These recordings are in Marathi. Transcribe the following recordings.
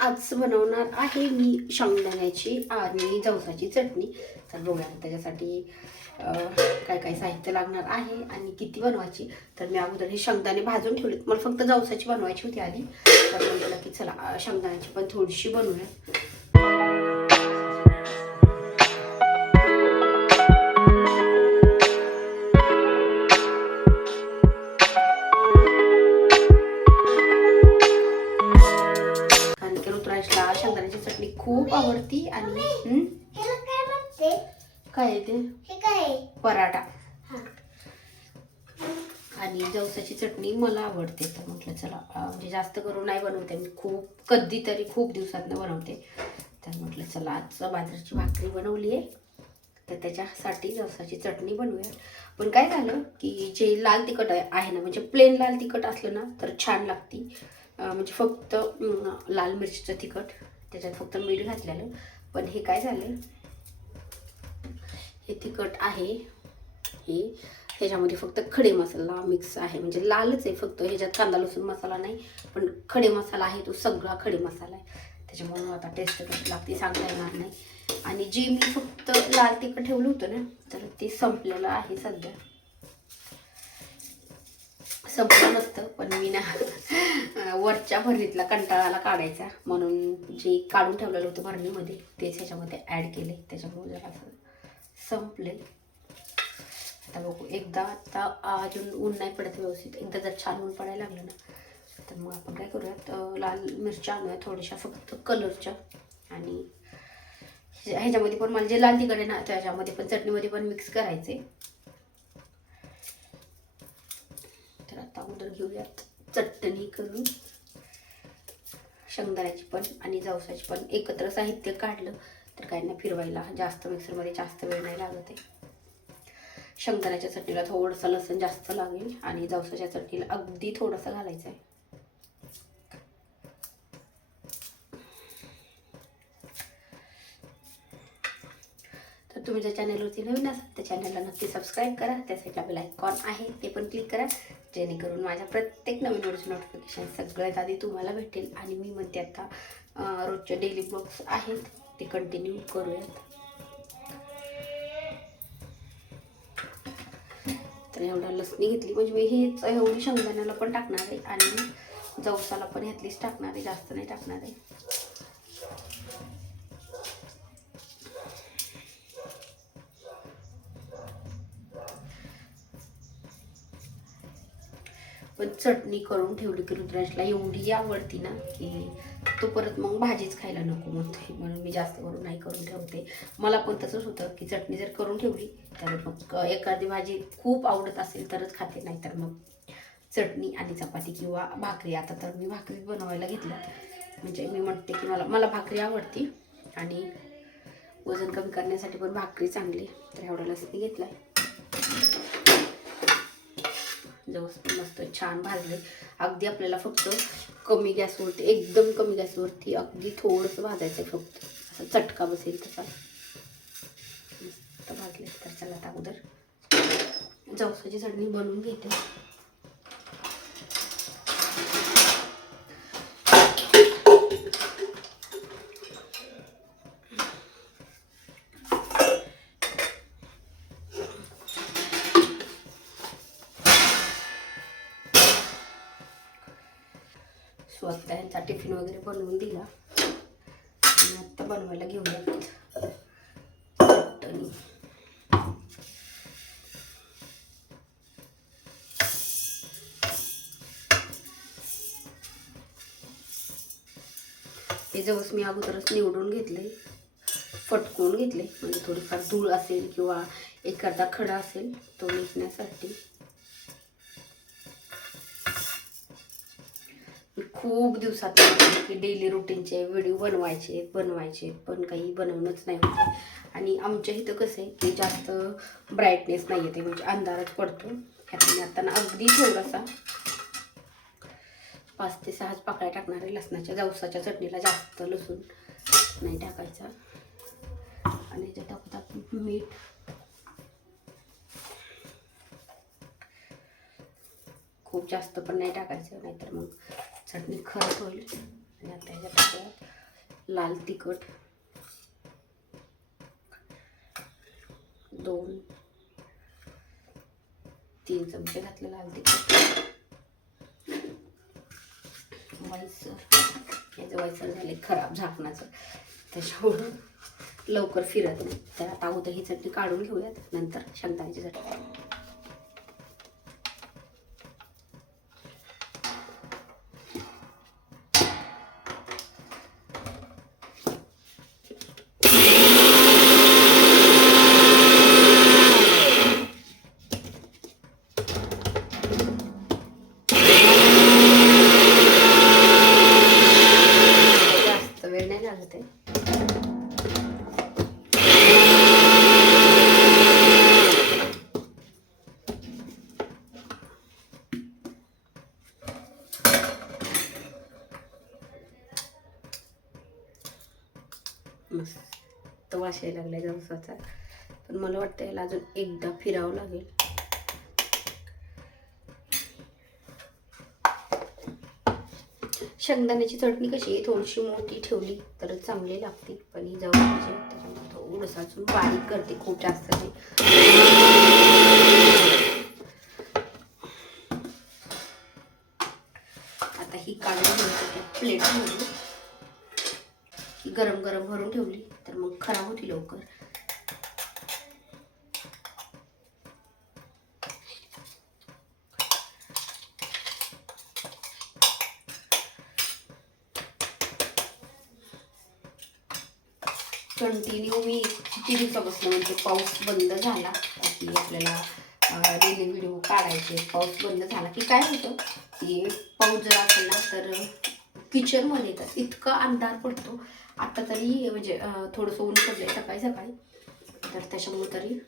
आज बनवणार आहे मी शेंगदाण्याची आणि जवसाची चटणी. तर बघूया त्याच्यासाठी काय काय साहित्य लागणार आहे आणि किती बनवायची. तर मी अगोदर हे शेंगदाणे भाजून ठेवले मला फक्त जवसाची बनवायची होती आधी. तर म्हटलं की चला शेंगदाण्याची पण थोडीशी बनवूया. खूप आवडती आणि काय ते? हे पराठा. हा. आणि जवसाची चटणी मला आवडते तर म्हटलं चला म्हणजे जास्त करून नाही बनवते मी खूप कधीतरी खूप दिवसातनं बनवते. तर म्हटलं चला आज बाजरीची भाकरी बनवली आहे. तर त्याच्यासाठी जवसाची चटणी बनवूया पण काय झालं की जे लाल तिखट आहे ना म्हणजे प्लेन लाल तिखट असलं ना तर छान लागती. म्हणजे फक्त लाल मिरचीचं तिखट. त्याच्यात फक्त मीठ घातलेलं. पण हे काय झालं? हे तिखट आहे. हे ह्याच्यामध्ये फक्त खडे मसाला मिक्स आहे. म्हणजे लालच आहे फक्त. ह्याच्यात कांदा लसूण मसाला नाही पण खडे मसाला आहे. तो सगळा खडे मसाला आहे. त्याच्यामुळे आता टेस्ट कशी लागते सांगता येणार नाही. आणि जे मी फक्त लाल तिखट ठेवलं होतं ना तर ते संपलेलं आहे सध्या. संपलं नसतं पण मी ना वरच्या भरणीतला कंटाळाला काढायचा. म्हणून जे काढून ठेवलेलं होतं भरणीमध्ये तेच ह्याच्यामध्ये ॲड केले. त्याच्यामुळे जरा संपले. आता बघू. एकदा आता अजून ऊन नाही पडत व्यवस्थित. एकदा जर छान ऊन पडायला लागलं ना तर मग आपण काय करूयात? लाल मिरच्या आणूया थोड्याशा फक्त कलरच्या आणि ह्याच्यामध्ये पण मला जे लाल तिखट आहे ना त्याच्यामध्ये पण चटणीमध्ये पण मिक्स करायचे तर आता अगोदर घेऊयात. चटणी करून शेंगदाण्याची पण आणि जवसाची पण एकत्र साहित्य काढलं तर काय ना फिरवायला जास्त मिक्सरमध्ये जास्त वेळ नाही लागत आहे. शेंगदाण्याच्या चटणीला थोडंसं लसण जास्त लागेल आणि जवसाच्या चटणीला अगदी थोडंसं घालायचं आहे. तर तुम्ही ज्या चॅनलवरती नवीन असाल त्या चॅनलला नक्की सबस्क्राईब करा. त्या साईडला बेल आयकॉन आहे ते पण क्लिक करा. जेणेकरून माझ्या प्रत्येक नवीन व्हिडिओचं नोटिफिकेशन सगळ्यात आधी तुम्हाला भेटेल. आणि मी म्हणते आता रोजचे डेली ब्लॉग्स आहेत ते कंटिन्यू करूयात. तर एवढा लसणी घेतली. म्हणजे मी हेच एवढी शेंगदाण्याला पण टाकणार आहे. आणि जवसाला पण ह्यातलीच टाकणार आहे. जास्त नाही टाकणार आहे. पण चटणी करून ठेवली की रुद्राजला एवढी आवडती ना की तो परत मग भाजीच खायला नको म्हणतोय. म्हणून मी जास्त करून नाही करून ठेवते. मला पण तसंच होतं की चटणी जर करून ठेवली तर मग एखादी भाजी खूप आवडत असेल तरच खाते नाही तर मग चटणी आणि चपाती किंवा भाकरी. आता तर मी भाकरी बनवायला घेतलं म्हणजे मी म्हणते की मला मला भाकरी आवडती आणि वजन कमी करण्यासाठी पण भाकरी चांगली तर एवढा लसणी घेतला जवस मस्त छान भाजले. अगदी आपल्याला फक्त कमी गॅसवरती एकदम कमी गॅसवरती अगदी थोडंसं भाजायचं आहे फक्त. असं चटका बसेल तसा. मस्त भाजले तर चला आता अगोदर. जवसाची चटणी बनवून घेते स्वतः यांचा टिफिन वगैरे बनवून दिला. आणि आत्ता बनवायला घेऊयात. चटणी. हे जवळ मी अगोदरच निवडून घेतले. फटकून घेतले. म्हणजे थोडीफार धूळ असेल किंवा एखादा खडा असेल तो निघण्यासाठी. खूप दिवसात की डेली रुटीनचे व्हिडिओ बनवायचे बनवायचे पण काही बनवणंच नाही होते. आणि आमच्या इथं कसं आहे की जास्त ब्राईटनेस नाही येते म्हणजे अंधारच पडतो. ह्यातून मी आता अगदी थोडासा पाच ते सहाच पाकळ्या टाकणार आहे लसणाच्या जवसाच्या चटणीला जास्त लसूण नाही टाकायचा. आणि ह्याच्यात टाकत आपण मीठ. खूप जास्त पण नाही टाकायचं नाहीतर मग चटणी खरट होईल आणि आता ह्याच्यात लाल तिखट. दोन. तीन चमचे घातले लाल तिखट. वैसर याचं वैसर झाले खराब झाकणाचं. त्याच्यामुळं लवकर फिरत नाही. तर आता अगोदर ही चटणी काढून घेऊयात. नंतर शेंगदाण्याची चटणी जास्त वेळ नाही लागत आहे मस्त वास यायला लागलाय जवसाचा पण मला वाटतं याला अजून एकदा फिरावं लागेल. शेंगदाण्याची चटणी कशी आहे? थोडीशी मोठी ठेवली तर चांगली लागते पण ही जवळची त्याच्यामुळे थोडंसं अजून बारीक करते खूप जास्त नाही आता ही काढून घ्यायची त्या प्लेटमध्ये ही गरम गरम भरून ठेवली तर मग खराब होती लवकर. कंटिन्यू मी किती दिवसापासून म्हणजे पाऊस बंद झाला. की आपल्याला डेली व्हिडिओ काढायचे पाऊस बंद झाला की काय होतं? की पाऊस जर असेल ना तर किचनमध्ये तर इतका अंधार पडतो. आता तरी म्हणजे थोडंसं ऊन पडलं सकाळी सकाळी. तर त्याच्यामुळे तरी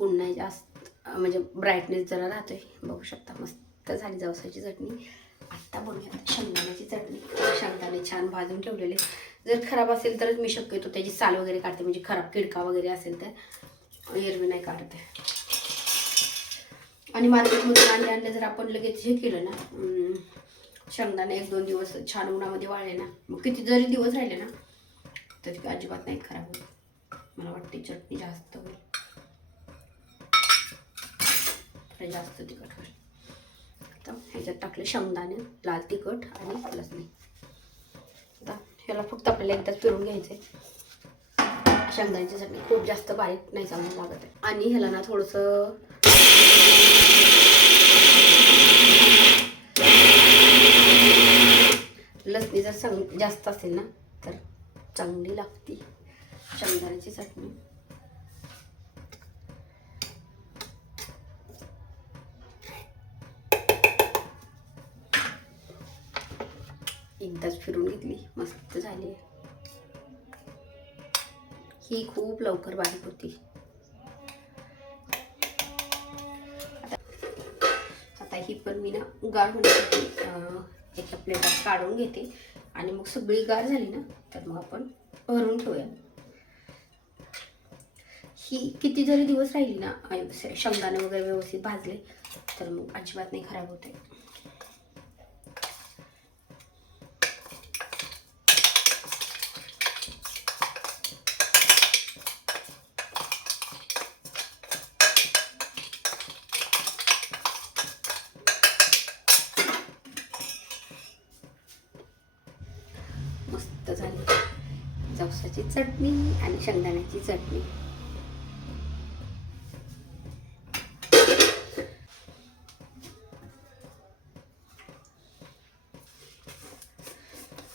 ऊन नाही जास्त म्हणजे ब्राईटनेस जरा राहतो आहे बघू शकता मस्त झाली जवसाची चटणी. आत्ता बघूया शेंगदाण्याची चटणी. शेंगदाणे छान भाजून ठेवलेले. जर खराब असेल तरच मी शक्यतो त्याची साल वगैरे काढते. म्हणजे खराब किडका वगैरे असेल तर एरवी नाही काढते. आणि मार्केटमधून अंडे आणले जर आपण लगेच हे केलं ना शेंगदाणे एक दोन दिवस छान उन्हामध्ये वाळले ना. मग किती जरी दिवस राहिले ना तरी अजिबात नाही खराब होईल मला वाटते चटणी जास्त होईल. जास्त तिखट होईल. आता ह्याच्यात टाकले शेंगदाणे लाल तिखट आणि लसणी. आता ह्याला फक्त आपल्याला एकदाच फिरून घ्यायचं आहे शेंगदाण्याची चटणी खूप जास्त बारीक नाही चांगली लागत आहे. आणि ह्याला ना थोडंसं लसणी जर सग जास्त असेल ना तर चांगली लागते. शेंगदाण्याची चटणी. एकदाच फिरून घेतली. मस्त झाली. ही खूप लवकर बारीक होती. आता- आता ही पण मी ना गार होण्यासाठी एका प्लेटात काढून घेते. आणि मग सगळी गार झाली ना तर मग आपण भरून ठेवूया. ही किती जरी दिवस राहिली ना शेंगदाणे वगैरे व्यवस्थित भाजले तर मग अजिबात नाही खराब होते जवसाची चटणी आणि शेंगदाण्याची चटणी.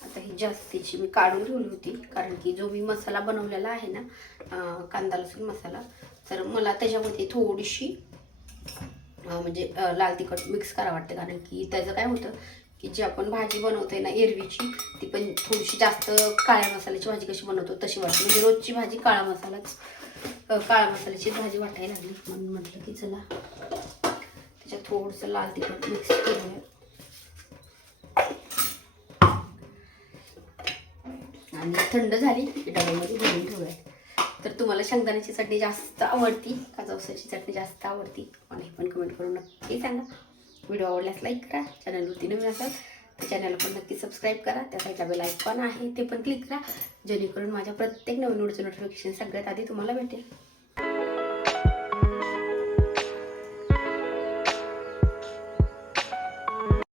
आता ही जास्तीची मी काढून ठेवली होती कारण की जो मी मसाला बनवलेला आहे ना कांदा लसूण मसाला तर मला त्याच्यामध्ये थोडीशी म्हणजे लाल तिखट मिक्स करावं वाटतं कारण की त्याचं काय होतं की जी आपण भाजी बनवतोय ना एरवीची ती पण थोडीशी जास्त काळ्या मसाल्याची भाजी कशी बनवतो तशी वाटते. म्हणजे रोजची भाजी काळा मसालाच काळ्या मसाल्याची भाजी वाटायला लागली. म्हणून म्हटलं की चला त्याच्यात थोडंसं लाल तिखट मिक्स करूया. आणि थंड झाली की डब्यामध्ये भरून ठेवूयात. तर तुम्हाला शेंगदाण्याची चटणी जास्त आवडती का जवसाची चटणी जास्त आवडती मला हे पण कमेंट करून नक्की सांगा. व्हिडिओ आवडल्यास लाईक करा. चॅनलवरती नवीन असाल तर चॅनलला पण नक्की सबस्क्राईब करा. त्या साईडला बेल आयकॉन आहे ते पण क्लिक करा. जेणेकरून माझ्या प्रत्येक नवीन व्हिडिओचं नोटिफिकेशन सगळ्यात आधी तुम्हाला भेटेल.